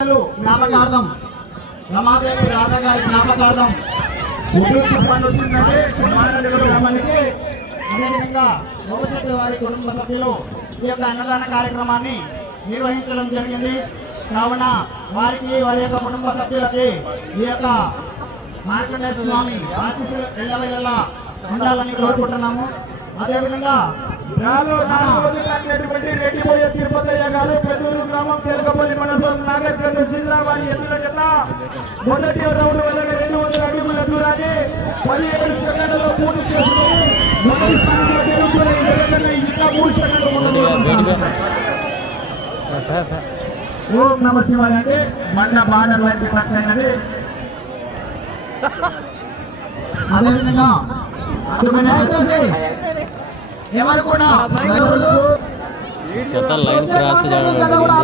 జ్ఞాపకార్థం రమాదేవి రాధా గారి జ్ఞాపకార్థం ఉద్యోగ ఫండ్ వచ్చిందంటే గ్రామానికి అదేవిధంగా భవిష్యత్తు వారి కుటుంబ సభ్యులు ఈ యొక్క అన్నదాన కార్యక్రమాన్ని నిర్వహించడం జరిగింది. కావున వారికి వారి యొక్క కుటుంబ సభ్యులకి ఈ యొక్క మార్కండేయ స్వామి ఆశీస్సులు ఎల్లవేళలా ఉండాలని కోరుకుంటున్నాము. అదేవిధంగా పెద్దూరు మండలం నాగర్కర్ణ జిల్లా వారి ఎదురు జత. మొదటి రౌండ్ వల్ల రెండు వందల అడుగుల దూరాన్ని పదిహేడు సెకండ్లలో పూర్తి చేసుకుని మొదటి స్థానంలో గెలుచుకుని ఇంకా మూడు సెకండ్లు ఓం నమ శివాయ అంటే మండ బార్డర్ లాంటి పక్షండి అదేవిధంగా దయచేసి ఎవరు కూడా చెత్త లైన్ క్రాస్ చేయడం జరిగింది.